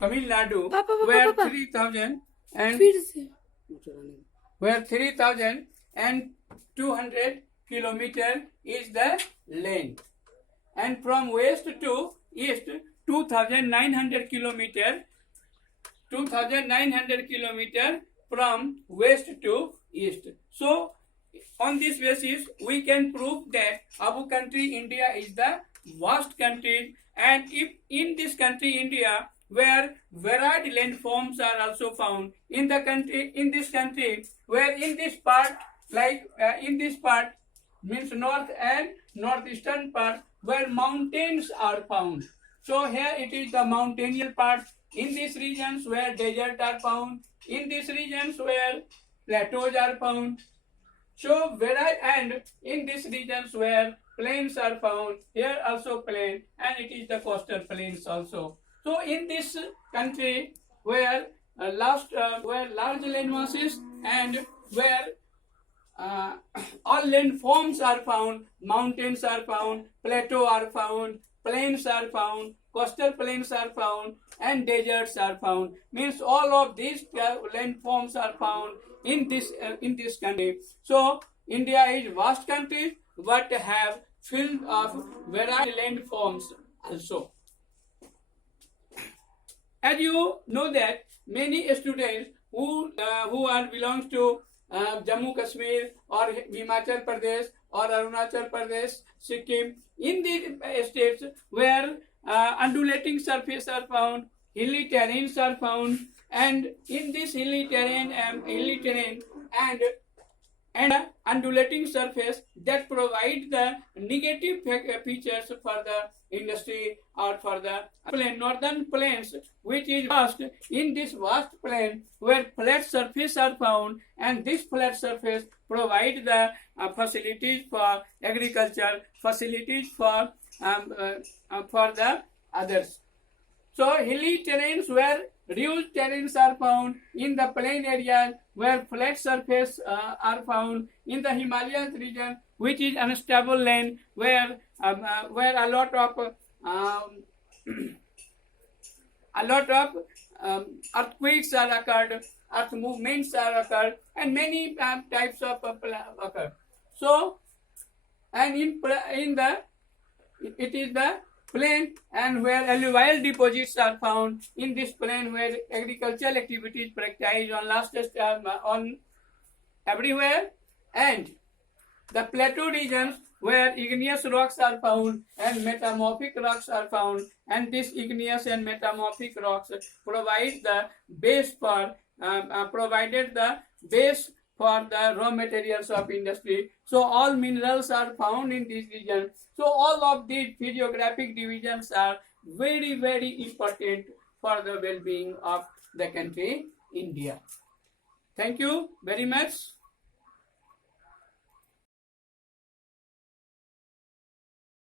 Tamil Nadu, where 3,200 kilometer is the length, and from west to east 2,900 kilometer. 2,900 kilometer from west to east. So, on this basis, we can prove that our country India is the vast country, and if in this country India, where varied landforms are also found in the country, in this country, where in this part, like in this part means north and northeastern part, where mountains are found. So here it is the mountainous part. In these regions where deserts are found, in these regions where plateaus are found. So and in these regions where plains are found, here also plain, and it is the coastal plains also. So in this country where where large land masses and where all landforms are found, mountains are found, plateaux are found, plains are found, coastal plains are found, and deserts are found. Means all of these landforms are found in this country. So India is vast country, but have filled of varied landforms also. As you know that many students who belongs to Jammu Kashmir or Himachal Pradesh or Arunachal Pradesh, Sikkim, in these states where undulating surfaces are found, hilly terrains are found, and in this hilly terrain and undulating surface that provide the negative features for the industry or for the northern plains, which is vast. In this vast plain where flat surface are found, and this flat surface provide the facilities for agriculture, facilities for the others. So hilly terrains where reduced terrains are found, in the plain areas where flat surface are found, in the Himalayas region, which is unstable land, where a lot of earthquakes are occurred, earth movements are occurred, and many types of occur. So, and it is the plain and where alluvial deposits are found, in this plain where agricultural activities practiced on everywhere, and the plateau regions where igneous rocks are found and metamorphic rocks are found, and these igneous and metamorphic rocks provided the base for the raw materials of industry. So all minerals are found in this region. So all of these physiographic divisions are very, very important for the well-being of the country India. Thank you very much.